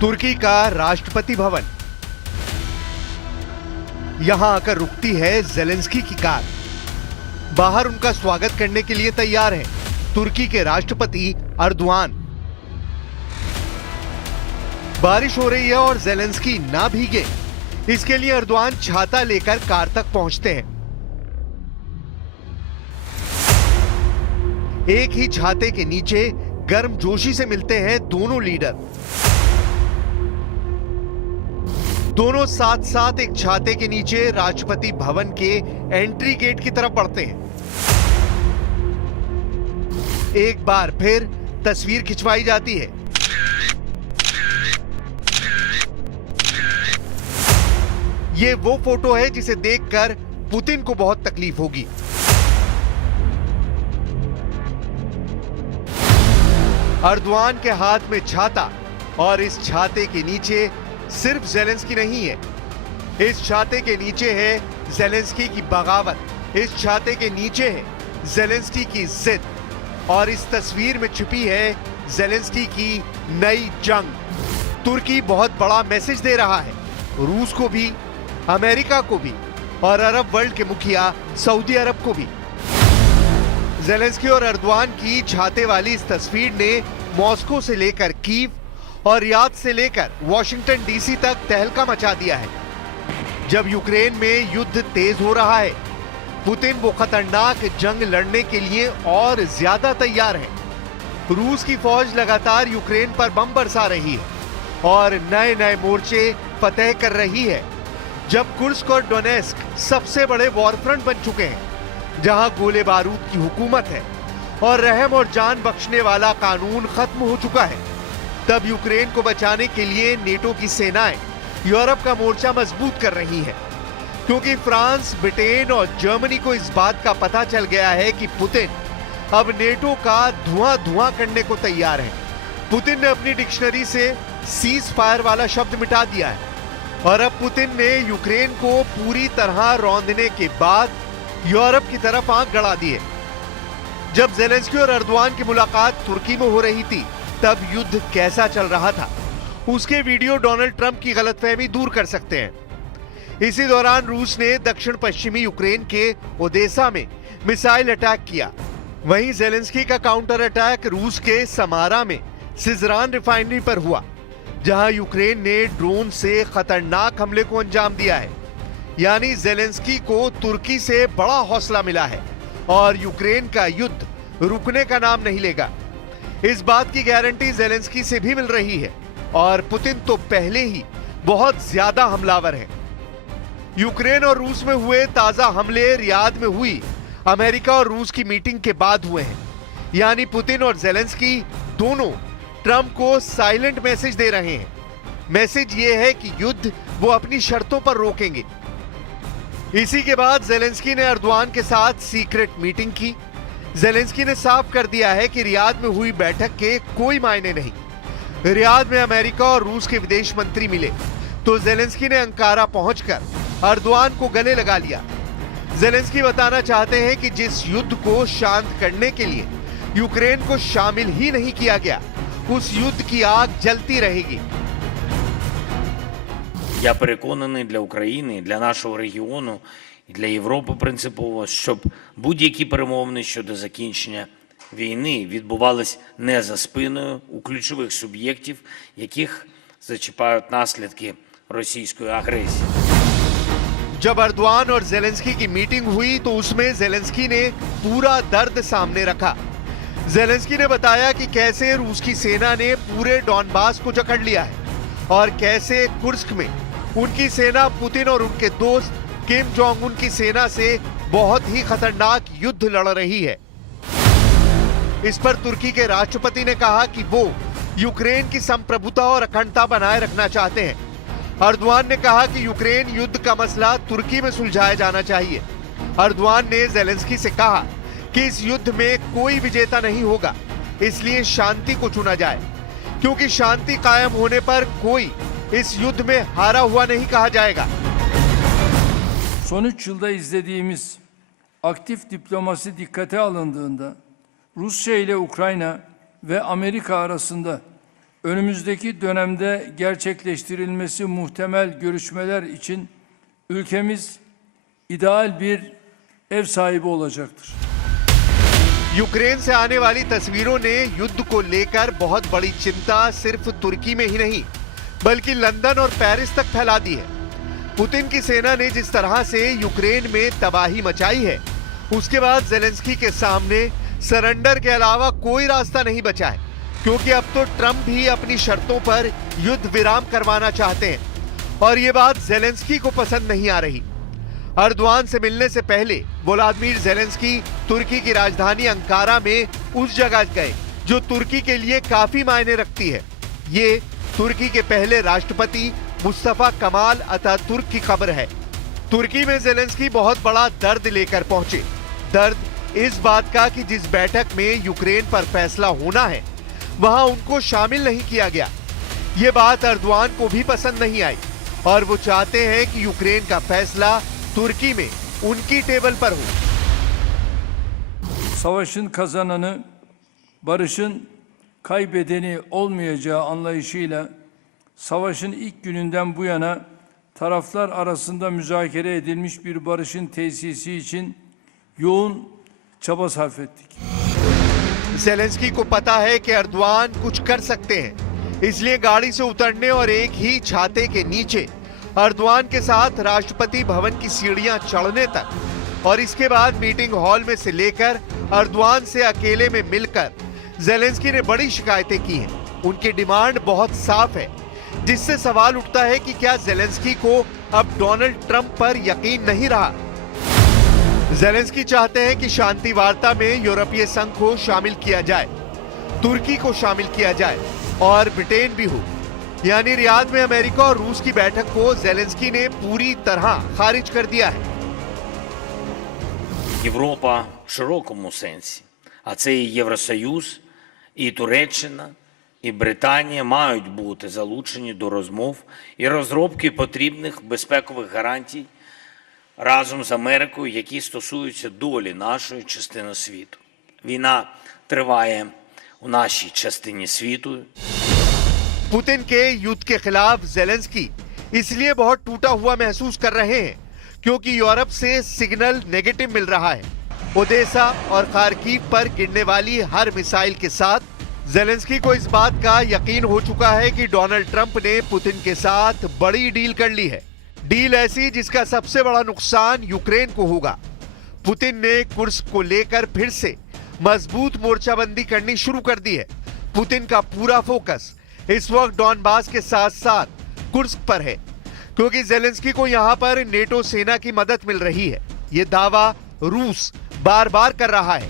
तुर्की का राष्ट्रपति भवन। यहां आकर रुकती है ज़ेलेंस्की की कार। बाहर उनका स्वागत करने के लिए तैयार हैं तुर्की के राष्ट्रपति अर्दोआन। बारिश हो रही है और ज़ेलेंस्की ना भीगे, इसके लिए अर्दोआन छाता लेकर कार तक पहुंचते हैं। एक ही छाते के नीचे गर्मजोशी से मिलते हैं दोनों लीडर। दोनों साथ साथ एक छाते के नीचे राष्ट्रपति भवन के एंट्री गेट की तरफ बढ़ते हैं। एक बार फिर तस्वीर खिंचवाई जाती है। ये वो फोटो है जिसे देखकर पुतिन को बहुत तकलीफ होगी। अर्दोआन के हाथ में छाता, और इस छाते के नीचे सिर्फ ज़ेलेंस्की नहीं है, इस छाते के नीचे है ज़ेलेंस्की की बगावत। इस छाते के नीचे है ज़ेलेंस्की की जिद, और इस तस्वीर में छिपी है ज़ेलेंस्की की नई जंग। तुर्की बहुत बड़ा मैसेज दे रहा है, रूस को भी, अमेरिका को भी, और अरब वर्ल्ड के मुखिया सऊदी अरब को भी। ज़ेलेंस्की और अर्दोआन की छाते वाली इस तस्वीर ने मॉस्को से लेकर कीव और रियाद से लेकर वॉशिंगटन डीसी तक तहलका मचा दिया है। जब यूक्रेन में युद्ध तेज हो रहा है, पुतिन वो खतरनाक जंग लड़ने के लिए और ज्यादा तैयार है। रूस की फौज लगातार यूक्रेन पर बम बरसा रही है और नए नए मोर्चे फतेह कर रही है। जब कुर्स्क और डोनेस्क सबसे बड़े वॉरफ्रंट बन चुके हैं, जहां गोले बारूद की हुकूमत है और रहम और जान बख्शने वाला कानून खत्म हो चुका है, तब यूक्रेन को बचाने के लिए नेटो की सेनाएं यूरोप का मोर्चा मजबूत कर रही हैं, क्योंकि फ्रांस, ब्रिटेन और जर्मनी को इस बात का पता चल गया है कि पुतिन अब नेटो का धुआं धुआं करने को तैयार है। पुतिन ने अपनी डिक्शनरी से सीज फायर वाला शब्द मिटा दिया है, और अब पुतिन ने यूक्रेन को पूरी तरह रौंदने के बाद यूरोप की तरफ आंख गड़ा दी है। जब ज़ेलेंस्की और अर्दोआन की मुलाकात तुर्की में हो रही थी, तब युद्ध कैसा चल रहा था, उसके वीडियो डोनाल्ड ट्रंप की गलतफहमी दूर कर सकते हैं। इसी दौरान रूस ने दक्षिण पश्चिमी यूक्रेन के ओदेसा में मिसाइल अटैक किया। वहीं ज़ेलेंस्की का काउंटर अटैक रूस के समारा में सिजरान रिफाइनरी पर हुआ, जहां यूक्रेन ने ड्रोन से खतरनाक हमले को अंजाम दिया है। यानी ज़ेलेंस्की को तुर्की से बड़ा हौसला मिला है और यूक्रेन का युद्ध रुकने का नाम नहीं लेगा। इस बात की गारंटी ज़ेलेंस्की से भी मिल रही है, और पुतिन तो पहले ही बहुत ज्यादा हमलावर है। यूक्रेन और रूस में हुए ताजा हमले रियाद में हुई अमेरिका और रूस की मीटिंग के बाद हुए हैं। यानी पुतिन और ज़ेलेंस्की दोनों ट्रंप को साइलेंट मैसेज दे रहे हैं। मैसेज ये है कि युद्ध वो अपनी शर्तों पर रोकेंगे। इसी के बाद ज़ेलेंस्की ने अर्दोआन के साथ सीक्रेट मीटिंग की। ज़ेलेंस्की ने साफ कर दिया है कि रियाद में हुई बैठक के कोई मायने नहीं। रियाद में अमेरिका और रूस के विदेश मंत्री मिले, तो ज़ेलेंस्की ने अंकारा पहुंचकर अर्दोआन को गले लगा लिया। ज़ेलेंस्की बताना चाहते हैं कि जिस युद्ध को शांत करने के लिए यूक्रेन को शामिल ही नहीं किया गया, उस युद्ध की आग जलती रहेगी। Я переконаний, для України, для нашого регіону і для Європи принципово, щоб будь-які перемовини щодо закінчення війни відбувались не за спиною у ключових суб'єктів, яких зачіпають наслідки російської агресії. जब अर्दोआन और ज़ेलेंस्की की मीटिंग हुई, तो उसमें ज़ेलेंस्की ने पूरा दर्द सामने रखा। ज़ेलेंस्की ने बताया कि कैसे रूस की सेना ने पूरे डॉनबास को जकड़ लिया है, और कैसे कुर्स्क में उनकी सेना पुतिन और उनके दोस्त किम जोंग उन की सेना से बहुत ही खतरनाक युद्ध लड़ रही है। इस पर तुर्की के राष्ट्रपति ने कहा कि वो यूक्रेन की संप्रभुता और अखंडता बनाए रखना चाहते हैं। अर्दोआन ने कहा कि यूक्रेन युद्ध का मसला तुर्की में सुलझाया जाना चाहिए। अर्दोआन ने ज़ेलेंस्की से कहा कि इस युद्ध में कोई विजेता नहीं होगा, इसलिए शांति को चुना जाए, क्योंकि शांति कायम होने पर कोई इस युद्ध में हारा हुआ नहीं कहा जाएगा। Son 3 yılda izlediğimiz aktif diplomasi dikkate alındığında Rusya ile Ukrayna ve Amerika arasında önümüzdeki dönemde gerçekleştirilmesi muhtemel görüşmeler için ülkemiz ideal bir ev sahibi olacaktır. Ukraine से आने वाली तस्वीरों ने युद्ध को लेकर बहुत बड़ी चिंता सिर्फ तुर्की में ही नहीं बल्कि लंदन और पेरिस तक फैला दी है। पुतिन की सेना ने जिस तरह से यूक्रेन में तबाही मचाई है, उसके बाद जेलेंस्की के सामने सरेंडर के अलावा कोई रास्ता नहीं बचा है, क्योंकि अब तो ट्रंप भी अपनी शर्तों पर युद्ध विराम करवाना चाहते हैं और ये बात जेलेंस्की को पसंद नहीं आ रही। अर्दवान से मिलने से पहले व्लादिमीर जेलेंस्की तुर्की की राजधानी अंकारा में उस जगह गए जो तुर्की के लिए काफी मायने रखती है। ये तुर्की के पहले राष्ट्रपति मुस्तफा कमाल अतातुर्क की खबर है। तुर्की में जेलेंस्की बहुत बड़ा दर्द लेकर पहुंचे। दर्द इस बात का कि जिस बैठक में यूक्रेन पर फैसला होना है वहां उनको शामिल नहीं किया गया। ये बात अर्दवान को भी पसंद नहीं आई और वो चाहते हैं कि यूक्रेन का फैसला तुर्की में उनकी टेबल पर हो। Savaşın kazananı, barışın kaybedeni olmayacağı anlayışıyla savaşın ilk gününden bu yana taraflar arasında müzakere edilmiş bir barışın tesisi için yoğun çaba sarf ettik. Zelensky को पता है कि अर्दवान कुछ कर सकते हैं, इसलिए गाड़ी से उतरने और एक ही छाते के नीचे अर्दवान के साथ राष्ट्रपति भवन की सीढ़ियां चढ़ने तक और इसके बाद मीटिंग हॉल में से लेकर अर्दवान से अकेले में मिलकर जेलेंस्की ने बड़ी शिकायतें की हैं। उनकी डिमांड बहुत साफ है, जिससे सवाल उठता है कि क्या जेलेंस्की को अब डोनाल्ड ट्रंप पर यकीन नहीं रहा। जेलेंस्की चाहते हैं कि शांति वार्ता में यूरोपीय संघ को शामिल किया जाए, तुर्की को शामिल किया जाए और ब्रिटेन भी हो। यानी रियाद में अमेरिका और रूस की बैठक को जेलेंस्की ने पूरी तरह खारिज कर दिया है। Європа в широкому сенсі, а це і Євросоюз, і Туреччина, і Британія мають бути залучені до розмов і розробки потрібних безпекових гарантій разом з Америкою, які стосуються долі нашої частини світу. Війна триває у нашій частині світу. पुतिन के युद्ध के खिलाफ जेलेंस्की इसलिए बहुत टूटा हुआ महसूस कर रहे हैं क्योंकि यूरोप से सिग्नल नेगेटिव मिल रहा है। ओडेसा और खार्किव पर गिरने वाली हर मिसाइल के साथ जेलेंस्की को इस बात का यकीन हो चुका है कि डोनाल्ड ट्रंप ने पुतिन के साथ बड़ी डील कर ली है। डील ऐसी जिसका सबसे बड़ा नुकसान यूक्रेन को होगा। पुतिन ने कुर्स्क को लेकर फिर से मजबूत मोर्चाबंदी करनी शुरू कर दी है। पुतिन का पूरा फोकस इस वक्त डॉनबास के साथ साथ कुर्स्क पर है, क्योंकि जेलेंस्की को यहां पर नेटो सेना की मदद मिल रही है। ये दावा रूस बार बार कर रहा है।